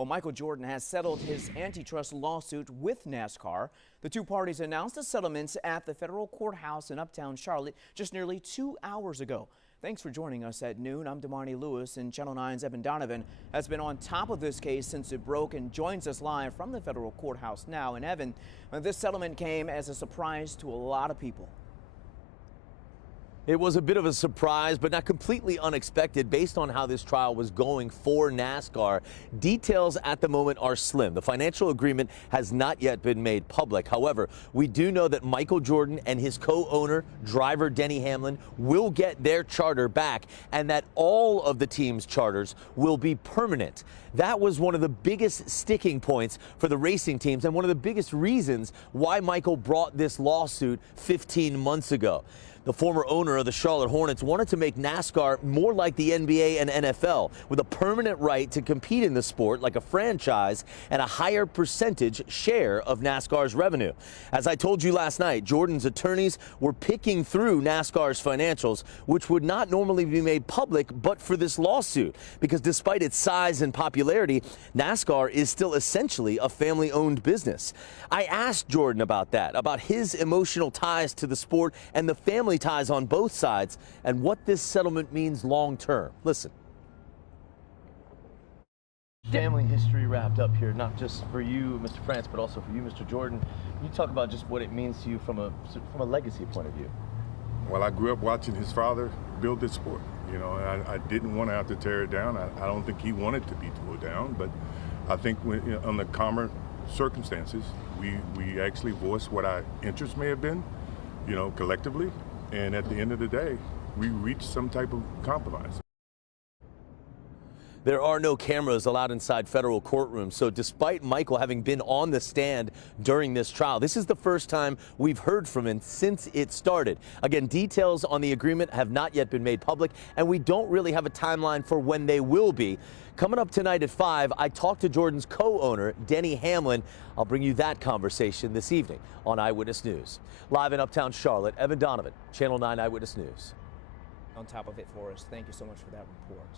Well, Michael Jordan has settled his antitrust lawsuit with NASCAR. The two parties announced the settlements at the federal courthouse in Uptown Charlotte just nearly 2 hours ago. Thanks for joining us at noon. I'm Demarni Lewis, and Channel 9's Evan Donovan has been on top of this case since it broke and joins us live from the federal courthouse now. And Evan, this settlement came as a surprise to a lot of people. It was a bit of a surprise, but not completely unexpected based on how this trial was going for NASCAR. Details at the moment are slim. The financial agreement has not yet been made public. However, we do know that Michael Jordan and his co-owner, driver Denny Hamlin, will get their charter back, and that all of the team's charters will be permanent. That was one of the biggest sticking points for the racing teams and one of the biggest reasons why Michael brought this lawsuit 15 months ago. The former owner of the Charlotte Hornets wanted to make NASCAR more like the NBA and NFL, with a permanent right to compete in the sport like a franchise and a higher percentage share of NASCAR's revenue. As I told you last night, Jordan's attorneys were picking through NASCAR's financials, which would not normally be made public but for this lawsuit, because despite its size and popularity, NASCAR is still essentially a family-owned business. I asked Jordan about that, about his emotional ties to the sport and the family ties on both sides, and what this settlement means long term. Listen. Family history wrapped up here, not just for you, Mr. France, but also for you, Mr. Jordan. Can you talk about just what it means to you from a legacy point of view? Well, I grew up watching his father build this sport, you know, and I didn't want to have to tear it down. I don't think he wanted to be torn down, but I think when, you know, on the calmer circumstances, we actually voiced what our interests may have been, you know, collectively. And at the end of the day, we reached some type of compromise. There are no cameras allowed inside federal courtrooms, so despite Michael having been on the stand during this trial, this is the first time we've heard from him since it started. Again, details on the agreement have not yet been made public, and we don't really have a timeline for when they will be. Coming up tonight at 5, I talked to Jordan's co-owner, Denny Hamlin. I'll bring you that conversation this evening on Eyewitness News. Live in Uptown Charlotte, Evan Donovan, Channel 9 Eyewitness News. On top of it for us. Thank you so much for that report.